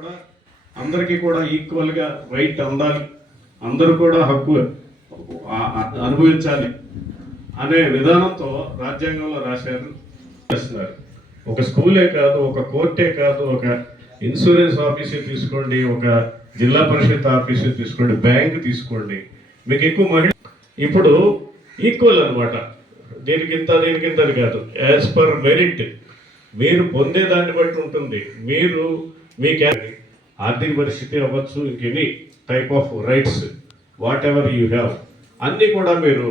కూడా అందరికీ కూడా ఈక్వల్గా రైట్ అందాలి, అందరూ కూడా హక్కు అనుభవించాలి అనే విధానంతో రాజ్యాంగంలో రాశారు. ఒక స్కూలే కాదు, ఒక కోర్టే కాదు, ఒక ఇన్సూరెన్స్ ఆఫీసే తీసుకోండి, ఒక జిల్లా పరిషత్ ఆఫీసే తీసుకోండి, బ్యాంక్ తీసుకోండి, మీకు ఎక్కువ మహిళ ఇప్పుడు ఈక్వల్ అనమాట. దీనికింత అని కాదు, యాజ్ పర్ మెరిట్ మీరు పొందేదాన్ని బట్టి ఉంటుంది. మీరు మీ ఆర్థిక పరిస్థితి అవ్వచ్చు, ఇంకెనీ type of rights whatever you have అన్నీ కూడా మీరు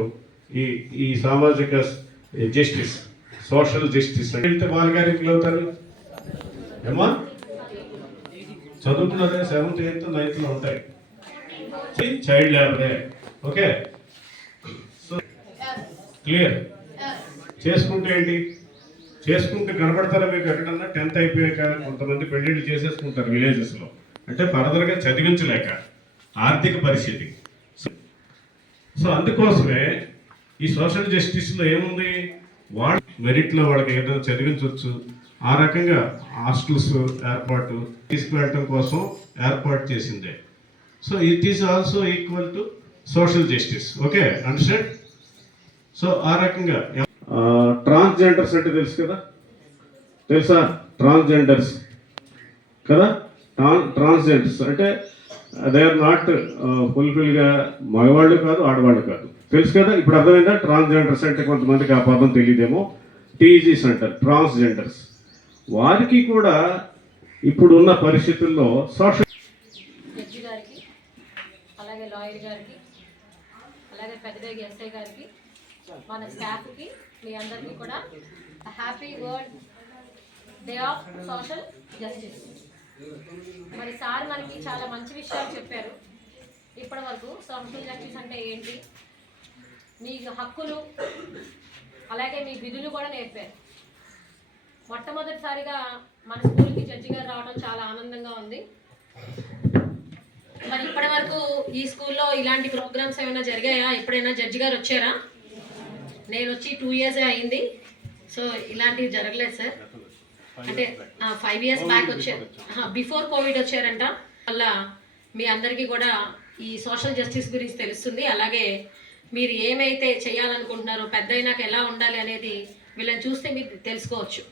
ఈ సామాజిక జస్టిస్, సోషల్ జస్టిస్ వెళ్తే బాలగారి అవుతారు. ఏమా చదువుకున్నదే 7th 8th 9th ఉంటాయి, చైల్డ్ లేబరే. ఓకే, సో క్లియర్ చేసుకుంటే ఏంటి, చేసుకుంటే కనపడతారా మీకు ఎక్కడన్నా? 10th అయిపోయాక కొంతమంది పెళ్ళిళ్ళు చేసేసుకుంటారు విలేజెస్లో, అంటే ఫర్దర్గా చదివించలేక ఆర్థిక పరిస్థితి. సో అందుకోసమే ఈ సోషల్ జస్టిస్లో ఏముంది, వాళ్ళ మెరిట్లో వాళ్ళకి ఏదైనా చదివించవచ్చు. ఆ రకంగా హాస్టల్స్ ఏర్పాటు తీసుకువెళ్ళటం కోసం ఏర్పాటు చేసిందే. So it is also equal to social justice. Okay, understand? So ఆ రకంగా ట్రాన్స్జెండర్స్ అంటే తెలుసు కదా, తెలుసా? ట్రాన్స్జెండర్స్ కదా, ట్రాన్స్జెండర్స్ అంటే దే ఆర్ నాట్ ఫుల్ఫిల్గా మగవాళ్ళు కాదు, ఆడవాళ్ళు కాదు, తెలుసు కదా. ఇప్పుడు అర్థమైందా? ట్రాన్స్జెండర్స్ అంటే కొంతమందికి ఆ పదం తెలియదేమో, టీజీస్ అంటారు ట్రాన్స్జెండర్స్. వారికి కూడా ఇప్పుడున్న పరిస్థితుల్లో సోషల్ జడ్జి గారికి, అలాగే లాయర్ గారికి, అలాగే పెద్దదేగి ఎస్ఐ గారికి, మన స్టాఫ్కి, మీ అందరికీ కూడా happy world day of social justice. మరి సార్ మనకి చాలా మంచి విషయాలు చెప్పారు ఇప్పటి వరకు. సోషల్ జస్టిస్ అంటే ఏంటి, మీ హక్కులు అలాగే మీ విధులు కూడా నేర్పారు. మొట్టమొదటిసారిగా మన స్కూల్కి జడ్జి గారు రావడం చాలా ఆనందంగా ఉంది. మరి ఇప్పటి వరకు ఈ స్కూల్లో ఇలాంటి ప్రోగ్రామ్స్ ఏమైనా జరిగాయా? ఎప్పుడైనా జడ్జి గారు వచ్చారా? నేను వచ్చి 2 years అయింది. సో ఇలాంటివి జరగలేదు సార్. అంటే 5 years బ్యాక్ వచ్చారు, బిఫోర్ కోవిడ్ వచ్చారంట. వల్ల మీ అందరికీ కూడా ఈ సోషల్ జస్టిస్ గురించి తెలుస్తుంది. అలాగే మీరు ఏమైతే చేయాలనుకుంటున్నారో పెద్ద అయినాక ఎలా ఉండాలి అనేది వీళ్ళని చూస్తే మీరు తెలుసుకోవచ్చు.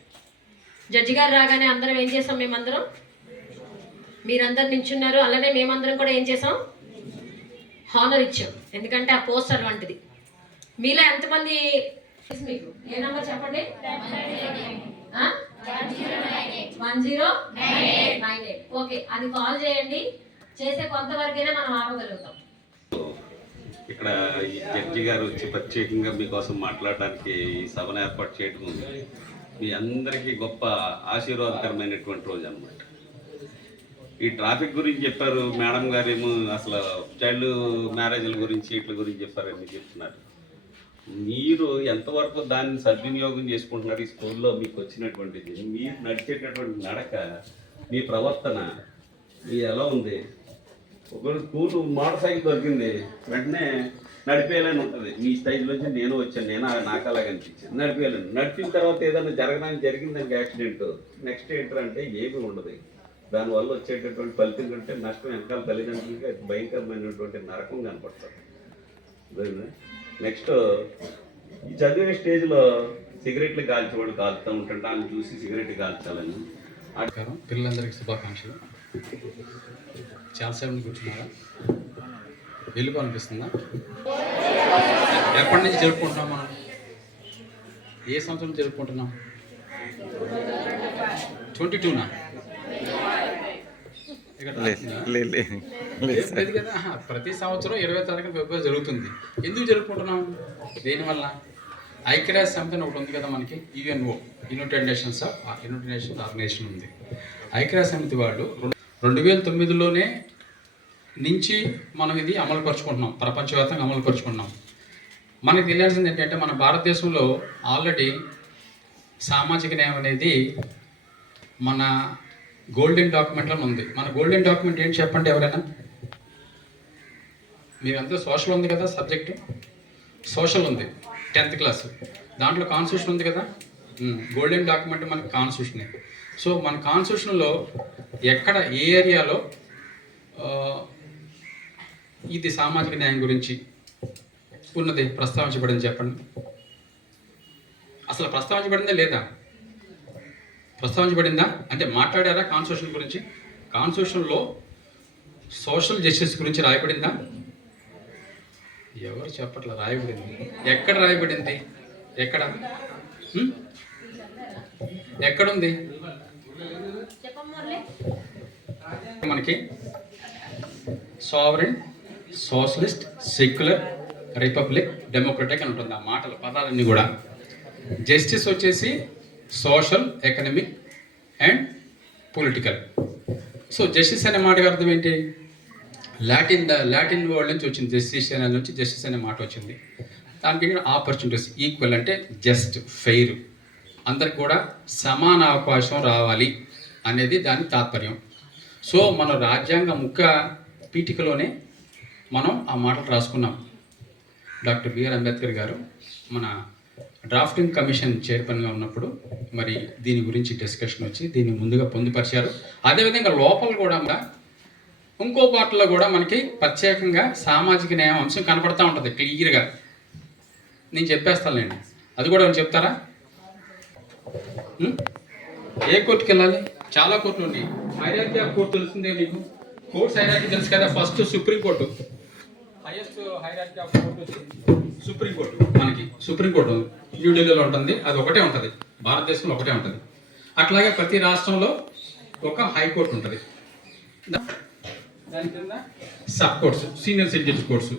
జడ్జి గారు రాగానే అందరం ఏం చేసాం, మేమందరం, మీరందరు నించున్నారు, అలానే మేమందరం కూడా ఏం చేసాం, హానర్ ఇచ్చాం. ఎందుకంటే ఆ పోస్టర్ వంటిది. మీలో ఎంతమంది మీకు ఏ నెంబర్ చెప్పండి? 1098. ఓకే, అది కాల్ చేయండి. చేసే కొంతవరకైనా మనం ఆపగలుగుతాం. ఇక్కడ ఈ జడ్జి గారు వచ్చి ప్రత్యేకంగా మీకోసం మాట్లాడడానికి ఈ సభను ఏర్పాటు చేయడం మీ అందరికీ గొప్ప ఆశీర్వాదకరమైనటువంటి రోజు అన్నమాట. ఈ ట్రాఫిక్ గురించి చెప్పారు మేడం గారేమో, అసలు చైల్డ్ మ్యారేజ్ల గురించి వీటి గురించి చెప్పారని చెప్తున్నారు. మీరు ఎంతవరకు దాన్ని సద్వినియోగం చేసుకుంటున్నారు? ఈ స్కూల్లో మీకు వచ్చినటువంటిది, మీరు నడిచేటటువంటి నడక, మీ ప్రవర్తన మీ ఎలా ఉంది? ఒకవేళ స్కూల్ మోటార్ సైకిల్ దొరికింది వెంటనే నడిపేయాలని ఉంటుంది. మీ స్టైల్లోంచి నేను వచ్చాను, నాకు అలాగ అనిపించింది, నడిపేయాలని. నడిపిన తర్వాత ఏదైనా జరగడానికి జరిగిందానికి యాక్సిడెంట్, నెక్స్ట్ ఏంటంటే ఏమీ ఉండదు. దానివల్ల వచ్చేటటువంటి ఫలితం కంటే నష్టం వెనకాల తల్లిదండ్రులకి భయంకరమైనటువంటి నరకం కనపడుతుంది. నెక్స్ట్ ఈ చదివే స్టేజ్లో సిగరెట్లు కాల్చేవాడు కాలుతూ ఉంటుంటే వాళ్ళని చూసి సిగరెట్ కాల్చాలని. పిల్లలందరికీ శుభాకాంక్షలు. చాలాసేపు కూర్చున్నారా? వెళ్ళిపోవాలనిపిస్తుందా? ఎప్పటి నుంచి జరుపుకుంటున్నాం మనం? ఏ సంవత్సరం జరుపుకుంటున్నాం? 22నా? లేదు కదా, ప్రతి సంవత్సరం 20వ తారీఖున ఫిబ్రవరి జరుగుతుంది. ఎందుకు జరుపుకుంటున్నాం? దేనివల్ల? ఐక్యరాజ్య సమితి ఒకటి ఉంది కదా మనకి, యుఎన్ఓ, యునైటెడ్ నేషన్స్ ఆర్గనైజేషన్ ఉంది. ఐక్యరాజ్య సమితి వాళ్ళు 2009లోనే నుంచి మనం ఇది అమలుపరుచుకుంటున్నాం, ప్రపంచవ్యాప్తంగా అమలుపరుచుకుంటున్నాం. మనకు తెలియాల్సింది ఏంటంటే మన భారతదేశంలో ఆల్రెడీ సామాజిక న్యాయం అనేది మన గోల్డెన్ డాక్యుమెంట్లో ఉంది. మన గోల్డెన్ డాక్యుమెంట్ ఏంటి చెప్పండి ఎవరైనా? మీరంతా సోషల్ ఉంది కదా, సబ్జెక్టు సోషల్ ఉంది, 10th క్లాస్. దాంట్లో కాన్స్టిట్యూషన్ ఉంది కదా, గోల్డెన్ డాక్యుమెంట్ మనకి కాన్స్టిట్యూషనే. సో మన కాన్స్టిట్యూషన్లో ఎక్కడ ఏ ఏరియాలో ఇది సామాజిక న్యాయం గురించి ఉన్నది ప్రస్తావించబడింది చెప్పండి. అసలు ప్రస్తావించబడిందా లేదా? ప్రస్తావించబడిందా అంటే మాట్లాడారా కాన్స్టిట్యూషన్ గురించి? కాన్స్టిట్యూషన్లో సోషల్ జస్టిస్ గురించి రాయబడిందా? ఎవరు చెప్పట్లా. రాయబడింది. ఎక్కడ రాయబడింది? ఎక్కడ ఎక్కడుంది? మనకి sovereign, socialist, secular, republic, democratic అని ఉంటుంది. ఆ మాటలు పదాలన్నీ కూడా. జస్టిస్ వచ్చేసి social, economic and political. So justice అనే మాటకి అర్థం ఏంటి? లాటిన్ వర్డ్ నుంచి వచ్చింది. జస్టిస్ అనే నుంచి జస్టిస్ అనే మాట వచ్చింది. దానికి ఆపర్చునిటీస్, ఈక్వల్ అంటే జస్ట్, ఫెయిర్, అందరికి కూడా సమాన అవకాశం రావాలి అనేది దాని తాత్పర్యం. సో మన రాజ్యాంగ ముఖ్య పీఠికలోనే మనం ఆ మాటలు రాసుకున్నాం. డాక్టర్ బిఆర్ అంబేద్కర్ గారు మన డ్రాఫ్టింగ్ కమిషన్ చైర్మన్గా ఉన్నప్పుడు మరి దీని గురించి డిస్కషన్ వచ్చి దీన్ని ముందుగా పొందుపరిచారు. అదేవిధంగా లోపల కూడా ఇంకో పార్ట్లో కూడా మనకి ప్రత్యేకంగా సామాజిక న్యాయం అంశం కనపడతా ఉంటుంది క్లియర్గా. నేను చెప్పేస్తానులేండి, అది కూడా చెప్తారా? ఏ కోర్టుకి వెళ్ళాలి? చాలా కోర్టులు ఉన్నాయి. హైరార్కీ ఆఫ్ కోర్టు తెలిసిందే మీకు. కోర్ట్స్ హైరార్కీ తెలుసు కదా. First supreme court, highest hierarchy of court వచ్చి సుప్రీంకోర్టు. మనకి సుప్రీంకోర్టు న్యూఢిల్లీలో ఉంటుంది. అది ఒకటే ఉంటుంది, భారతదేశంలో ఒకటే ఉంటుంది. అట్లాగే ప్రతి రాష్ట్రంలో ఒక హైకోర్టు ఉంటుంది. దాని కింద sub courts, senior citizens courts.